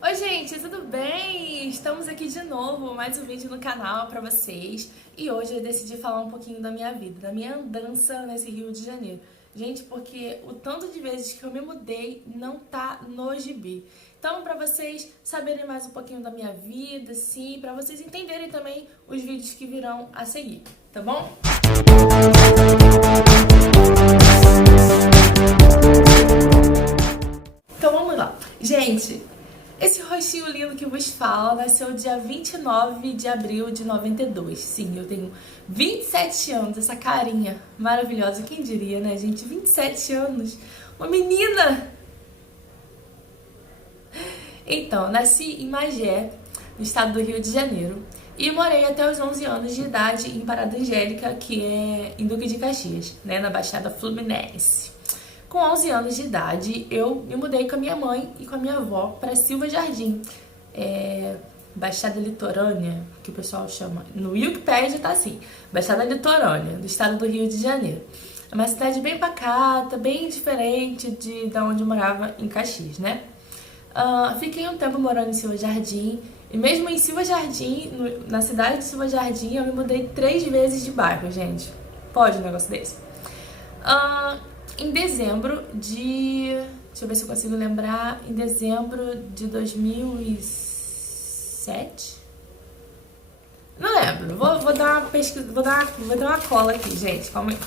Oi gente, tudo bem? Estamos aqui de novo, mais um vídeo no canal pra vocês. E hoje eu decidi falar um pouquinho da minha vida, da minha andança nesse Rio de Janeiro. Gente, porque o tanto de vezes que eu me mudei não tá no gibi. Então, pra vocês saberem mais um pouquinho da minha vida, sim, pra vocês entenderem também os vídeos que virão a seguir, tá bom? Então vamos lá. Gente, esse rostinho lindo que vos fala nasceu dia 29 de abril de 92. Sim, eu tenho 27 anos, essa carinha maravilhosa. Quem diria, né, gente? 27 anos. Uma menina! Então, nasci em Magé, no estado do Rio de Janeiro. E morei até os 11 anos de idade em Parada Angélica, que é em Duque de Caxias, né, na Baixada Fluminense. Com 11 anos de idade, eu me mudei com a minha mãe e com a minha avó para Silva Jardim, Baixada Litorânea, que o pessoal chama. No Wikipedia tá assim, Baixada Litorânea, do estado do Rio de Janeiro. É uma cidade bem pacata, bem diferente da onde eu morava em Caxias, né? Fiquei um tempo morando em Silva Jardim, e mesmo em Silva Jardim, na cidade de Silva Jardim, eu me mudei 3 vezes de bairro, gente. Pode um negócio desse? Em dezembro de... Deixa eu ver se eu consigo lembrar. Em dezembro de 2007? Não lembro. Vou dar uma pesquisa... Vou dar uma cola aqui, gente. Calma aí.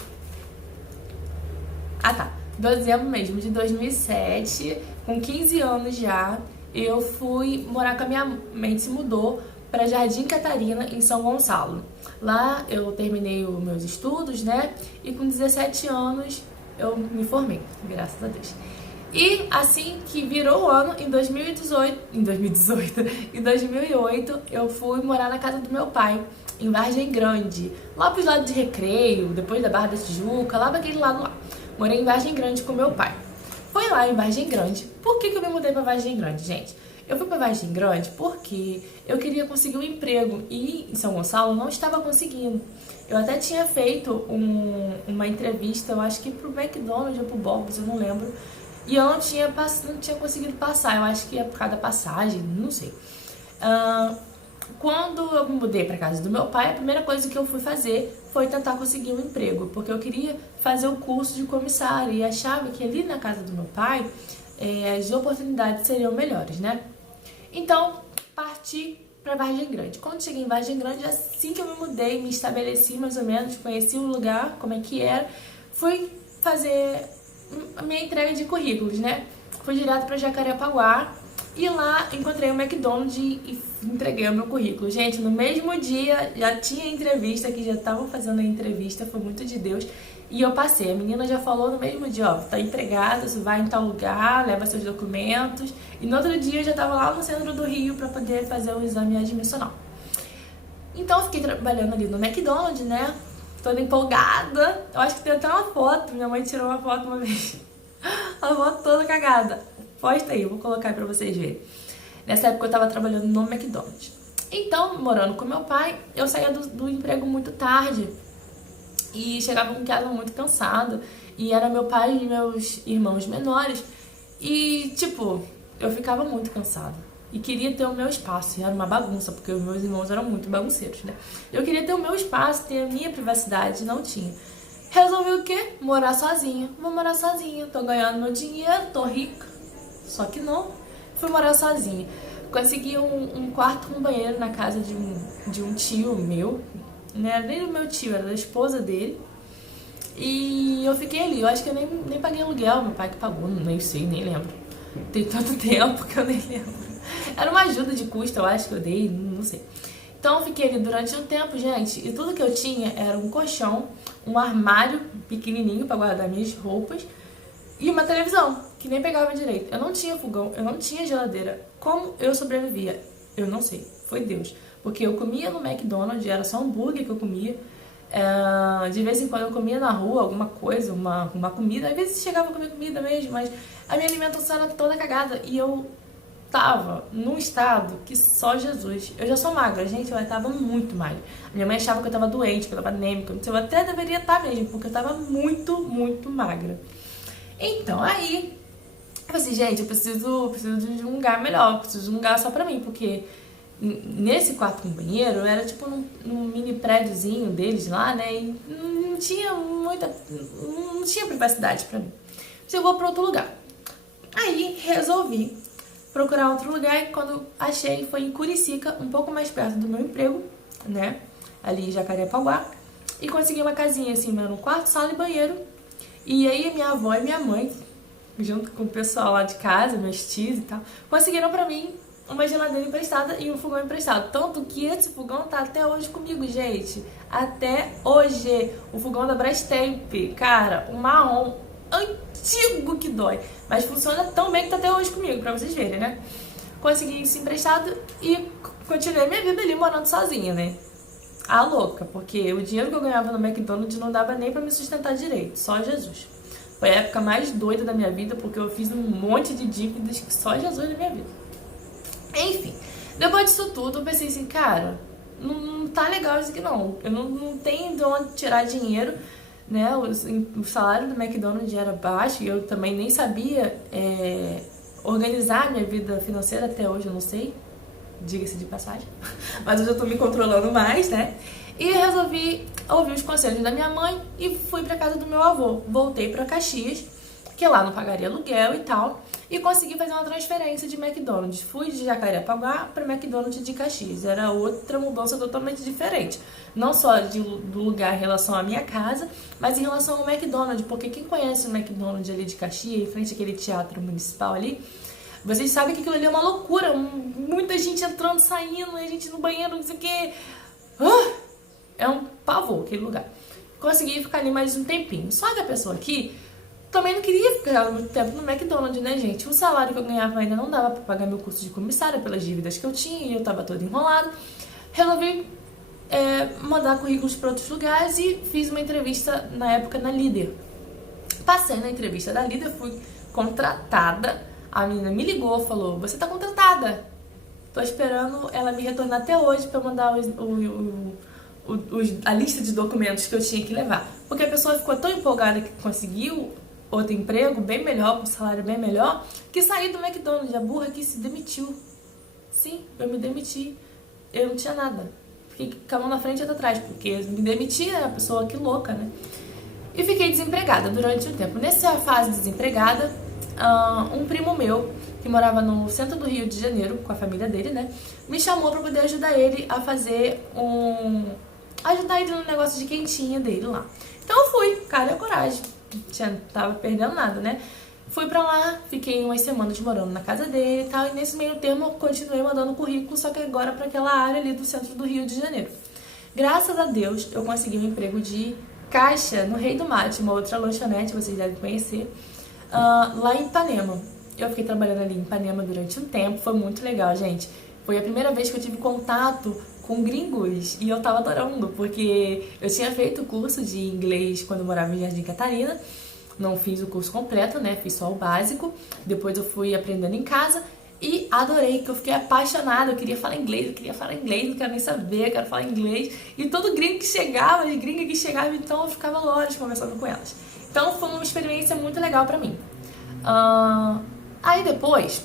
Ah, tá. Dezembro mesmo de 2007, com 15 anos já, eu fui morar com a minha mãe, se mudou para Jardim Catarina, em São Gonçalo. Lá eu terminei os meus estudos, né? E com 17 anos eu me formei, graças a Deus. E assim que virou o ano, em 2008, eu fui morar na casa do meu pai, em Vargem Grande, lá pros lados de Recreio, depois da Barra da Tijuca, lá daquele lado lá. Morei em Vargem Grande com meu pai. Foi lá em Vargem Grande. Por que eu me mudei pra Vargem Grande, gente? Eu fui pra Vargem Grande porque eu queria conseguir um emprego e em São Gonçalo não estava conseguindo. Eu até tinha feito uma entrevista, eu acho que pro McDonald's ou pro Bob's, eu não lembro. E eu não tinha conseguido passar, eu acho que é por causa da passagem, não sei. Quando eu me mudei para casa do meu pai, a primeira coisa que eu fui fazer foi tentar conseguir um emprego, porque eu queria fazer o curso de comissária e achava que ali na casa do meu pai as oportunidades seriam melhores, né? Então, parti para Vargem Grande. Quando cheguei em Vargem Grande, assim que eu me mudei, me estabeleci mais ou menos, conheci o lugar, como é que era, fui fazer a minha entrega de currículos, né? Fui direto para Jacarepaguá e lá encontrei o McDonald's e entreguei o meu currículo. Gente, no mesmo dia já tinha entrevista, que já estavam fazendo a entrevista, foi muito de Deus. E eu passei, a menina já falou no mesmo dia, ó, tá empregada, você vai em tal lugar, leva seus documentos. E no outro dia eu já tava lá no centro do Rio para poder fazer o exame admissional. Então eu fiquei trabalhando ali no McDonald's, né? Toda empolgada. Eu acho que tem até uma foto, minha mãe tirou uma foto uma vez. A foto toda cagada. Posta aí, eu vou colocar aí pra vocês verem. Nessa época eu tava trabalhando no McDonald's. Então, morando com meu pai, eu saía do emprego muito tarde. E chegava em casa muito cansada. E era meu pai e meus irmãos menores. E, tipo, eu ficava muito cansada. E queria ter o meu espaço. E era uma bagunça, porque os meus irmãos eram muito bagunceiros, né? Eu queria ter o meu espaço, ter a minha privacidade. Não tinha. Resolvi o quê? Morar sozinha. Vou morar sozinha. Tô ganhando meu dinheiro, tô rica. Só que não. Fui morar sozinha. Consegui um quarto com banheiro na casa de um tio meu. Não era nem do meu tio, era da esposa dele. E eu fiquei ali. Eu acho que eu nem paguei aluguel, meu pai que pagou, nem sei, nem lembro. Tem tanto tempo que eu nem lembro. Era uma ajuda de custo, eu acho que eu dei, não sei. Então eu fiquei ali durante um tempo, gente, e tudo que eu tinha era um colchão, um armário pequenininho para guardar minhas roupas e uma televisão, que nem pegava direito. Eu não tinha fogão, eu não tinha geladeira. Como eu sobrevivia? Eu não sei, foi Deus. Porque eu comia no McDonald's, era só hambúrguer que eu comia. De vez em quando eu comia na rua alguma coisa, uma comida. Às vezes chegava a comer comida mesmo, mas a minha alimentação era toda cagada. E eu tava num estado que só Jesus. Eu já sou magra, gente, eu tava muito magra. Minha mãe achava que eu tava doente, que eu tava anêmica. Eu até deveria estar mesmo, porque eu tava muito, muito magra. Então, aí falei assim, gente, eu preciso de um lugar melhor, preciso de um lugar só pra mim, porque nesse quarto com banheiro era tipo num mini prédiozinho deles lá, né? E não tinha não tinha privacidade pra mim. Então eu vou pra outro lugar. Aí resolvi procurar outro lugar e quando achei foi em Curicica, um pouco mais perto do meu emprego, né? Ali em Jacarepaguá. E consegui uma casinha assim, no quarto, sala e banheiro. E aí minha avó e minha mãe, junto com o pessoal lá de casa, meus tios e tal, conseguiram pra mim uma geladeira emprestada e um fogão emprestado. Tanto que esse fogão tá até hoje comigo, gente. Até hoje. O fogão da Brastemp, cara, o marrom antigo que dói. Mas funciona tão bem que tá até hoje comigo, pra vocês verem, né? Consegui isso emprestado e continuei minha vida ali morando sozinha, né? A louca, porque o dinheiro que eu ganhava no McDonald's não dava nem pra me sustentar direito, só Jesus. Foi a época mais doida da minha vida, porque eu fiz um monte de dívidas que só Jesus na minha vida. Enfim, depois disso tudo, eu pensei assim, cara, não tá legal isso aqui não. Eu não tenho de onde tirar dinheiro, né? O salário do McDonald's era baixo e eu também nem sabia organizar minha vida financeira até hoje, eu não sei. Diga-se de passagem. Mas hoje eu tô me controlando mais, né? E resolvi ouvir os conselhos da minha mãe e fui pra casa do meu avô. Voltei pra Caxias, que lá não pagaria aluguel e tal, e consegui fazer uma transferência de McDonald's. Fui de Jacarepaguá para McDonald's de Caxias. Era outra mudança totalmente diferente. Não só do lugar em relação à minha casa, mas em relação ao McDonald's, porque quem conhece o McDonald's ali de Caxias, em frente àquele teatro municipal ali, vocês sabem que aquilo ali é uma loucura. Muita gente entrando, saindo, a gente no banheiro, não sei o quê. É um pavor aquele lugar. Consegui ficar ali mais um tempinho. Só que a pessoa aqui também não queria ficar muito tempo no McDonald's, né, gente? O salário que eu ganhava ainda não dava pra pagar meu curso de comissária pelas dívidas que eu tinha e eu tava todo enrolado. Resolvi mandar currículos para outros lugares e fiz uma entrevista na época na Líder. Passei na entrevista da Líder, fui contratada. A menina me ligou, falou, você tá contratada. Tô esperando ela me retornar até hoje pra mandar a lista de documentos que eu tinha que levar. Porque a pessoa ficou tão empolgada que conseguiu outro emprego bem melhor, com um salário bem melhor, que saí do McDonald's. A burra aqui se demitiu. Sim, eu me demiti. Eu não tinha nada. Fiquei com a mão na frente e outra atrás, porque me demiti, é a pessoa que louca, né? E fiquei desempregada durante um tempo. Nessa fase desempregada, um primo meu, que morava no centro do Rio de Janeiro, com a família dele, né, me chamou pra poder ajudar ele a fazer ajudar ele no negócio de quentinha dele lá. Então eu fui, cara, é coragem. Tava perdendo nada, né? Fui pra lá, fiquei umas semanas morando na casa dele e tal, e nesse meio termo eu continuei mandando currículo, só que agora pra aquela área ali do centro do Rio de Janeiro. Graças a Deus, eu consegui um emprego de caixa no Rei do Mate, uma outra lanchonete, vocês devem conhecer, lá em Ipanema. Eu fiquei trabalhando ali em Ipanema durante um tempo, foi muito legal, gente. Foi a primeira vez que eu tive contato com gringos e eu tava adorando, porque eu tinha feito o curso de inglês quando eu morava em Jardim Catarina, não fiz o curso completo, né, fiz só o básico, depois eu fui aprendendo em casa e adorei, que eu fiquei apaixonada, eu queria falar inglês, não quero nem saber, eu quero falar inglês. E todo gringo que chegava, de gringa que chegava, então eu ficava horas conversando com elas. Então foi uma experiência muito legal pra mim. Aí depois,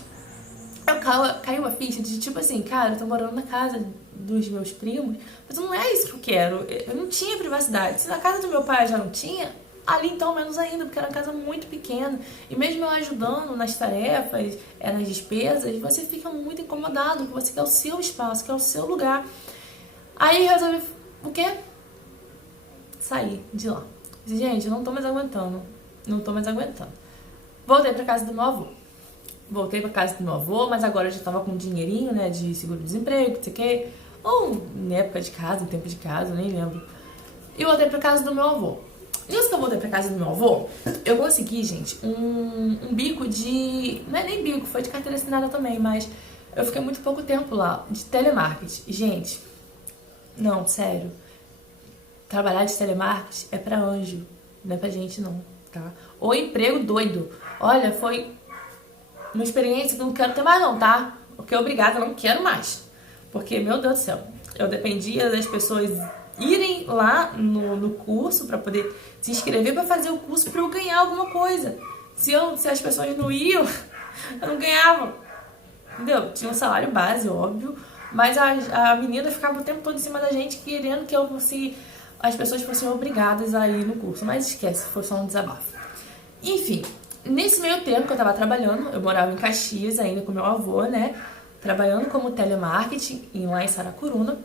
caiu a ficha de tipo assim, cara, eu tô morando na casa dos meus primos, mas não é isso que eu quero. Eu não tinha privacidade. Se na casa do meu pai eu já não tinha, ali então menos ainda, porque era uma casa muito pequena. E mesmo eu ajudando nas tarefas, nas despesas, você fica muito incomodado, porque você quer o seu espaço, quer o seu lugar. Aí resolvi, o quê? Sair de lá. Disse, gente, eu não tô mais aguentando. Voltei pra casa do meu avô. Mas agora eu já tava com um dinheirinho, né, de seguro-desemprego, não sei o quê. Ou na época de casa, em tempo de casa, nem lembro. E voltei pra casa do meu avô. Nisso que eu voltei pra casa do meu avô, eu consegui, gente, um bico de... Não é nem bico, foi de carteira assinada também, mas eu fiquei muito pouco tempo lá, de telemarketing. Gente, não, sério. Trabalhar de telemarketing é pra anjo, não é pra gente não, tá? Ou emprego doido. Olha, foi uma experiência que eu não quero ter mais não, tá? Porque obrigada, eu não quero mais. Porque, meu Deus do céu, eu dependia das pessoas irem lá no curso pra poder se inscrever pra fazer o curso pra eu ganhar alguma coisa. Se as pessoas não iam, Eu não ganhava, entendeu? Tinha um salário base, óbvio, mas a menina ficava o tempo todo em cima da gente querendo que eu fosse, as pessoas fossem obrigadas a ir no curso. Mas esquece, foi só um desabafo. Enfim, nesse meio tempo que eu tava trabalhando, eu morava em Caxias ainda com meu avô, né? Trabalhando como telemarketing lá em Saracuruna.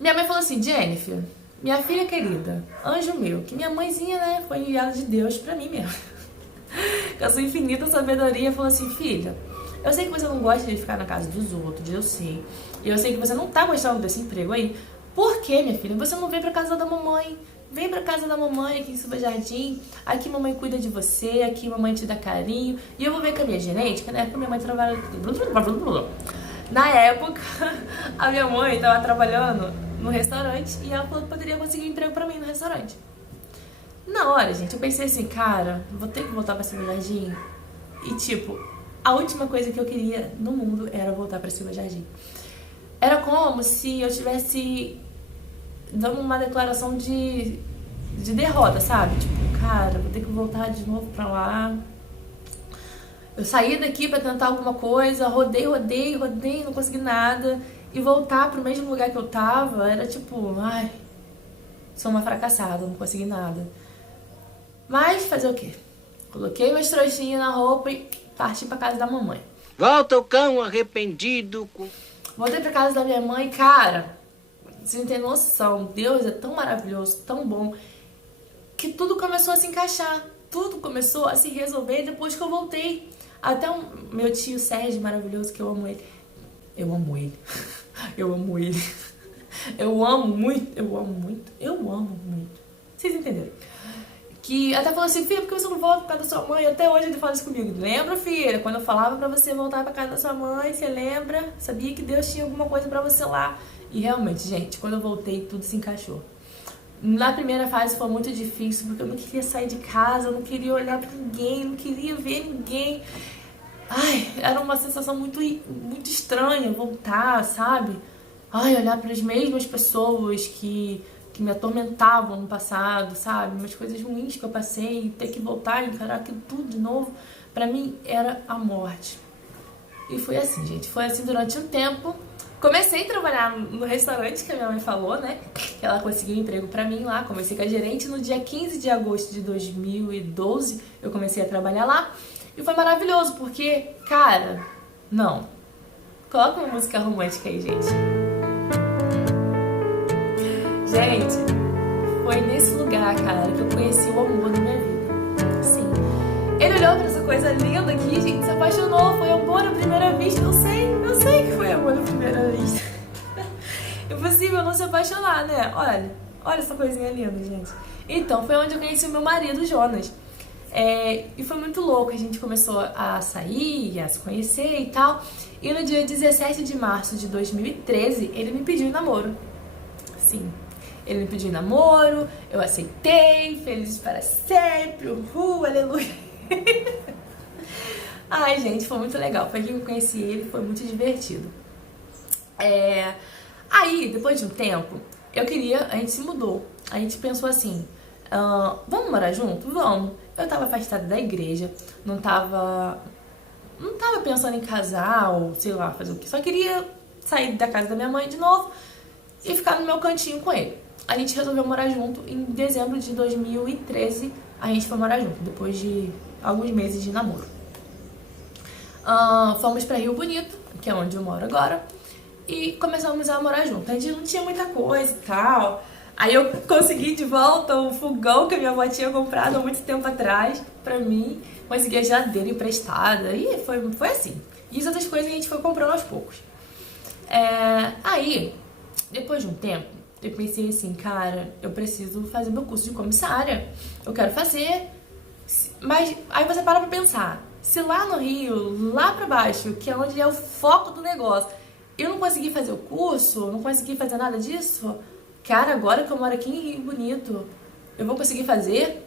Minha mãe falou assim: Jennifer, minha filha querida, anjo meu, que minha mãezinha, né, foi enviada de Deus pra mim mesmo. Com a sua infinita sabedoria, falou assim: filha, eu sei que você não gosta de ficar na casa dos outros, eu sei. E eu sei que você não tá gostando desse emprego aí. Por que, minha filha? Você não vem pra casa da mamãe? Vem pra casa da mamãe aqui em Silva Jardim. Aqui mamãe cuida de você, aqui mamãe te dá carinho. E eu vou ver com a minha genética, né? Porque minha mãe trabalha... Na época, a minha mãe tava trabalhando no restaurante e ela falou que poderia conseguir um emprego pra mim no restaurante. Na hora, gente, eu pensei assim, cara, vou ter que voltar pra Silva Jardim. E tipo, a última coisa que eu queria no mundo era voltar pra Silva Jardim. Era como se eu tivesse dando uma declaração de derrota, sabe? Tipo, cara, vou ter que voltar de novo pra lá. Eu saí daqui pra tentar alguma coisa, rodei, não consegui nada. E voltar pro mesmo lugar que eu tava era tipo, ai, sou uma fracassada, não consegui nada. Mas fazer o quê? Coloquei meus trouxinhos na roupa e parti pra casa da mamãe. Volta o cão arrependido. Voltei pra casa da minha mãe, cara, você não tem noção, Deus é tão maravilhoso, tão bom, que tudo começou a se encaixar, tudo começou a se resolver depois que eu voltei. Até o meu tio Sérgio, maravilhoso, que eu amo ele. Eu amo ele. Eu amo ele. Eu amo muito. Vocês entenderam? Que até falou assim: filha, por que você não volta pra casa da sua mãe? Até hoje ele fala isso comigo. Lembra, filha? Quando eu falava pra você voltar pra casa da sua mãe, você lembra? Sabia que Deus tinha alguma coisa pra você lá. E realmente, gente, quando eu voltei, tudo se encaixou. Na primeira fase foi muito difícil, porque eu não queria sair de casa, eu não queria olhar pra ninguém, não queria ver ninguém. Ai, era uma sensação muito estranha voltar, sabe? Ai, olhar para as mesmas pessoas que me atormentavam no passado, sabe? Umas coisas ruins que eu passei, ter que voltar e encarar aquilo tudo de novo, pra mim era a morte. E foi assim, gente, foi assim durante um tempo. Comecei a trabalhar no restaurante que a minha mãe falou, né? Que ela conseguiu um emprego pra mim lá. Comecei com a gerente no dia 15 de agosto de 2012. Eu comecei a trabalhar lá. E foi maravilhoso, porque, cara, não. Coloca uma música romântica aí, gente. Gente, foi nesse lugar, cara, que eu conheci o amor da minha vida. Sim. Ele olhou pra essa coisa linda aqui, gente, se apaixonou. Foi amor à primeira vista. Eu sei que foi amor à primeira vista. Impossível não se apaixonar, né? Olha essa coisinha linda, gente. Então, foi onde eu conheci o meu marido, Jonas. E foi muito louco, a gente começou a sair, a se conhecer e tal. E no dia 17 de março de 2013, ele me pediu em namoro. Sim, ele me pediu em namoro, eu aceitei, felizes para sempre, uhul, aleluia. Ai, gente, foi muito legal, foi aqui que eu conheci ele, foi muito divertido. Aí, depois de um tempo, a gente se mudou. A gente pensou assim, vamos morar junto? Vamos. Eu tava afastada da igreja, não tava pensando em casar ou sei lá, fazer o que. Só queria sair da casa da minha mãe de novo e ficar no meu cantinho com ele. A gente resolveu morar junto em dezembro de 2013. A gente foi morar junto, depois de alguns meses de namoro. Fomos pra Rio Bonito, que é onde eu moro agora, e começamos a morar junto. A gente não tinha muita coisa e tal. Aí eu consegui de volta o fogão que a minha avó tinha comprado há muito tempo atrás pra mim. Consegui a geladeira emprestada e foi assim. E as outras coisas a gente foi comprando aos poucos. Aí, depois de um tempo, eu pensei assim, cara, eu preciso fazer meu curso de comissária. Eu quero fazer. Mas aí você para pra pensar. Se lá no Rio, lá pra baixo, que é onde é o foco do negócio, eu não consegui fazer o curso, não consegui fazer nada disso... Cara, agora que eu moro aqui em Rio Bonito, eu vou conseguir fazer?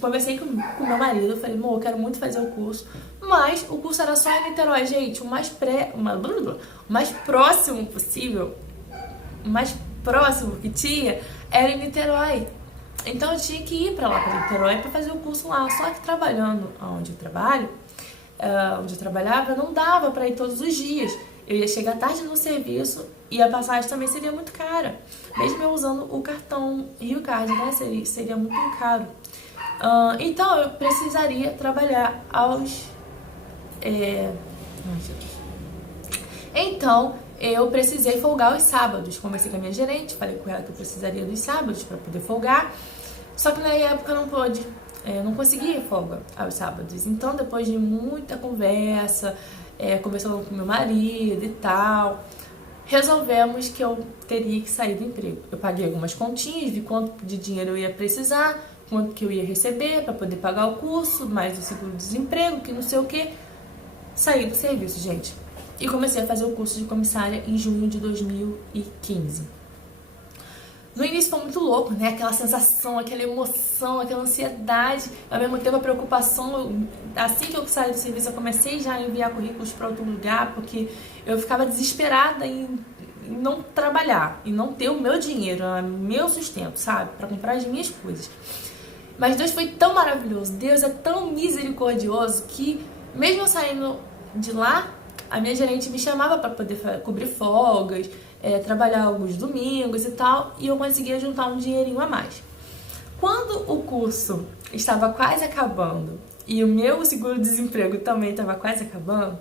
Conversei com meu marido, falei, amor, eu quero muito fazer o curso. Mas o curso era só em Niterói, gente, o mais próximo possível, o mais próximo que tinha era em Niterói. Então eu tinha que ir pra lá, pra Niterói, pra fazer o curso lá. Só que trabalhando onde eu trabalho, onde eu trabalhava, não dava para ir todos os dias. Eu ia chegar tarde no serviço e a passagem também seria muito cara. Mesmo eu usando o cartão Rio Card, né? Seria muito caro. Então eu precisaria trabalhar Então eu precisei folgar os sábados. Conversei com a minha gerente, falei com ela que eu precisaria dos sábados para poder folgar. Só que na época eu não pude. Não conseguia folga aos sábados. Então, depois de muita conversa, conversando com meu marido e tal, resolvemos que eu teria que sair do emprego. Eu paguei algumas continhas, vi quanto de dinheiro eu ia precisar, quanto que eu ia receber para poder pagar o curso, mais o seguro-desemprego, que não sei o que. Saí do serviço, gente. E comecei a fazer o curso de comissária em junho de 2015. No início foi muito louco, né? Aquela sensação, aquela emoção, aquela ansiedade, ao mesmo tempo a preocupação. Assim que eu saí do serviço, eu comecei já a enviar currículos para outro lugar, porque eu ficava desesperada em não trabalhar, em não ter o meu dinheiro, o meu sustento, sabe? Para comprar as minhas coisas. Mas Deus foi tão maravilhoso, Deus é tão misericordioso que, mesmo eu saindo de lá, a minha gerente me chamava para poder cobrir folgas, trabalhar alguns domingos e tal, e eu conseguia juntar um dinheirinho a mais. Quando o curso estava quase acabando e o meu seguro-desemprego também estava quase acabando,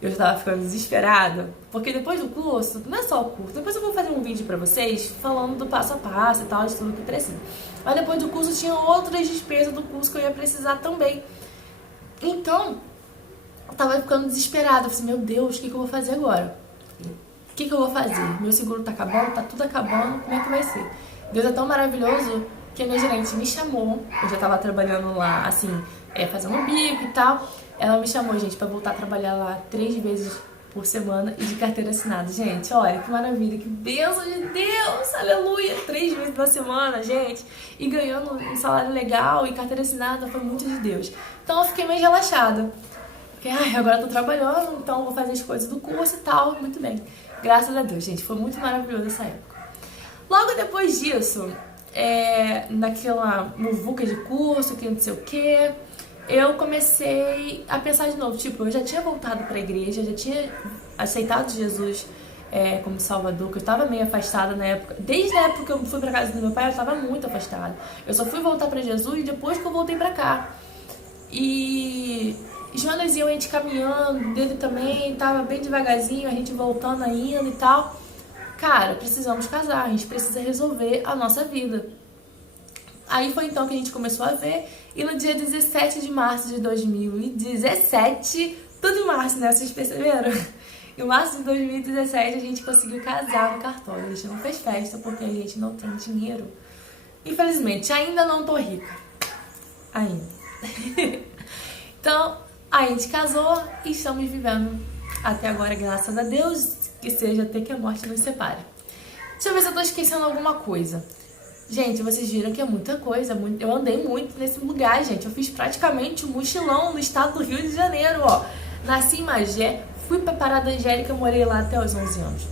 eu estava ficando desesperada, porque depois do curso, não é só o curso, depois eu vou fazer um vídeo pra vocês falando do passo a passo e tal, de tudo que precisa. Mas depois do curso tinha outras despesas do curso que eu ia precisar também. Então, eu tava ficando desesperada, eu falei, meu Deus, o que eu vou fazer agora? O que eu vou fazer? Meu seguro tá acabando, tá tudo acabando, como é que vai ser? Deus é tão maravilhoso que a minha gerente me chamou, eu já tava trabalhando lá, assim, fazendo um bico e tal. Ela me chamou, gente, pra voltar a trabalhar lá 3 vezes por semana e de carteira assinada. Gente, olha, que maravilha, que bênção de Deus, aleluia, 3 vezes na semana, gente. E ganhando um salário legal e carteira assinada, foi muito de Deus. Então eu fiquei meio relaxada. Porque, agora eu tô trabalhando, então vou fazer as coisas do curso e tal, muito bem. Graças a Deus, gente, foi muito maravilhoso essa época. Logo depois disso, naquela muvuca de curso, que não sei o quê, eu comecei a pensar de novo, tipo, eu já tinha voltado pra igreja, já tinha aceitado Jesus como Salvador, que eu tava meio afastada na época. Desde a época que eu fui pra casa do meu pai, eu tava muito afastada. Eu só fui voltar pra Jesus depois que eu voltei pra cá. E Jonas e eu, a gente caminhando, dele também, tava bem devagarzinho, a gente voltando ainda e tal. Cara, precisamos casar, a gente precisa resolver a nossa vida. Aí foi então que a gente começou a ver, e no dia 17 de março de 2017, tudo em março, né? Vocês perceberam? Em março de 2017 a gente conseguiu casar no cartório. A gente não fez festa porque a gente não tem dinheiro. Infelizmente, ainda não tô rica. Ainda. Então, a gente casou e estamos vivendo até agora, graças a Deus, que seja até que a morte nos separe. Deixa eu ver se eu tô esquecendo alguma coisa. Gente, vocês viram que é muita coisa, eu andei muito nesse lugar, gente. Eu fiz praticamente um mochilão no estado do Rio de Janeiro, ó. Nasci em Magé, fui pra Parada Angélica, morei lá até os 11 anos.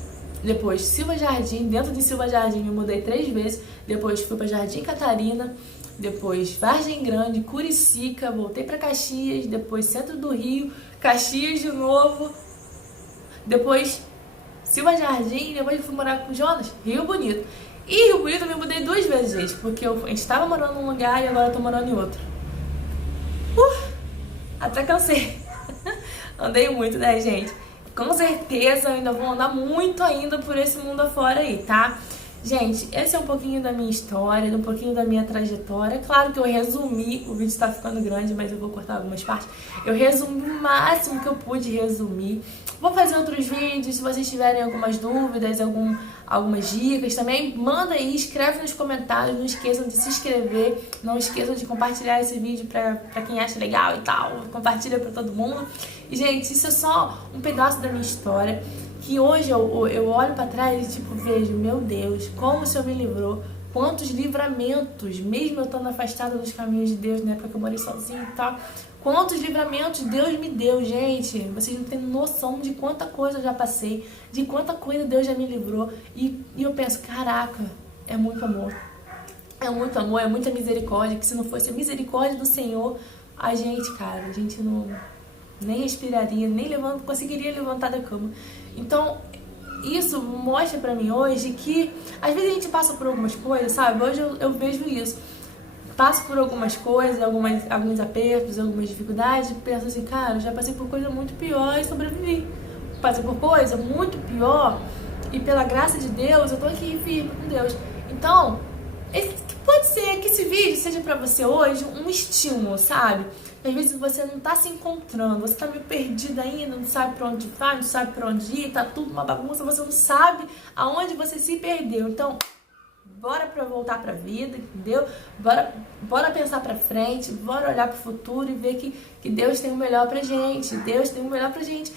Depois, Silva Jardim, dentro de Silva Jardim me mudei 3 vezes. Depois fui pra Jardim Catarina, depois Vargem Grande, Curicica, voltei pra Caxias, depois Centro do Rio, Caxias de novo. Depois Silva Jardim, depois fui morar com o Jonas, Rio Bonito. E Rio Bonito eu me mudei 2 vezes, gente, porque a gente tava morando num lugar e agora eu tô morando em outro. Até cansei. Andei muito, né, gente? Com certeza eu ainda vou andar muito ainda por esse mundo afora aí, tá? Gente, esse é um pouquinho da minha história, um pouquinho da minha trajetória. Claro que eu resumi, o vídeo tá ficando grande, mas eu vou cortar algumas partes. Eu resumi o máximo que eu pude resumir. Vou fazer outros vídeos, se vocês tiverem algumas dúvidas, algumas dicas também, manda aí, escreve nos comentários, não esqueçam de se inscrever, não esqueçam de compartilhar esse vídeo pra quem acha legal e tal, compartilha pra todo mundo. E, gente, isso é só um pedaço da minha história, que hoje eu olho pra trás e, tipo, vejo, meu Deus, como o Senhor me livrou, quantos livramentos, mesmo eu estando afastada dos caminhos de Deus, na época que eu morei sozinha e tal, quantos livramentos Deus me deu, gente. Vocês não têm noção de quanta coisa eu já passei, de quanta coisa Deus já me livrou. E eu penso, caraca, é muito amor. É muito amor, é muita misericórdia, que se não fosse a misericórdia do Senhor, a gente, cara, a gente nem respiraria, nem conseguiria levantar da cama. Então, isso mostra pra mim hoje que às vezes a gente passa por algumas coisas, sabe? Hoje eu vejo isso. Passo por algumas coisas, alguns apertos, algumas dificuldades, e penso assim, cara, eu já passei por coisa muito pior e sobrevivi. Passei por coisa muito pior e pela graça de Deus eu tô aqui firme com Deus. Então, pode ser que esse vídeo seja pra você hoje um estímulo, sabe? Às vezes você não tá se encontrando, você tá meio perdido ainda, não sabe pra onde vai, não sabe pra onde ir, tá tudo uma bagunça, você não sabe aonde você se perdeu. Então, bora pra voltar pra vida, entendeu? Bora pensar pra frente, bora olhar pro futuro e ver que Deus tem o melhor pra gente. Deus tem o melhor pra gente.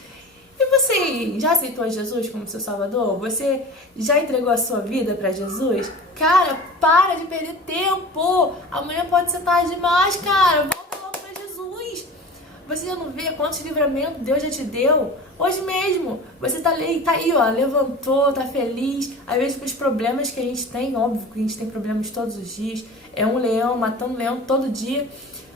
E você já aceitou Jesus como seu Salvador? Você já entregou a sua vida pra Jesus? Cara, para de perder tempo! Amanhã pode ser tarde demais, cara! Volta logo pra Jesus! Você já não vê quantos livramentos Deus já te deu? Hoje mesmo, você tá aí, ó, levantou, tá feliz. Às vezes com os problemas que a gente tem, óbvio que a gente tem problemas todos os dias. É um leão matando um leão todo dia.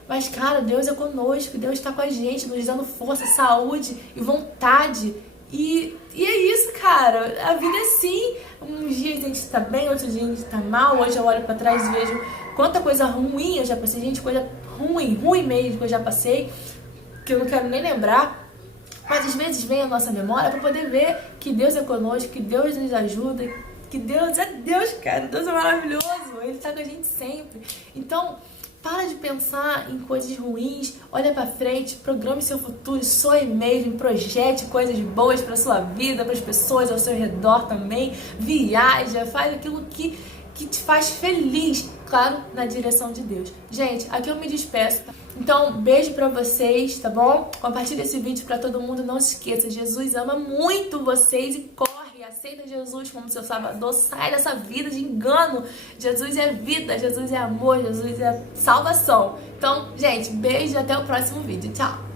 Mas, cara, Deus é conosco, Deus está com a gente, nos dando força, saúde e vontade. E é isso, cara. A vida é assim. Uns dias a gente tá bem, outros dias a gente tá mal. Hoje eu olho pra trás e vejo quanta coisa ruim eu já passei. Gente, coisa ruim mesmo que eu já passei, que eu não quero nem lembrar. Mas às vezes vem a nossa memória pra poder ver que Deus é conosco, que Deus nos ajuda, que Deus é Deus, cara. Deus é maravilhoso. Ele tá com a gente sempre. Então, para de pensar em coisas ruins, olha pra frente, programe seu futuro, sonhe mesmo, projete coisas boas pra sua vida, para as pessoas ao seu redor também, viaja, faz aquilo que te faz feliz, claro, na direção de Deus. Gente, aqui eu me despeço. Então, beijo pra vocês, tá bom? Compartilha esse vídeo pra todo mundo, não se esqueça, Jesus ama muito vocês e aceita Jesus como seu Salvador, sai dessa vida de engano. Jesus é vida, Jesus é amor, Jesus é salvação. Então, gente, beijo e até o próximo vídeo. Tchau!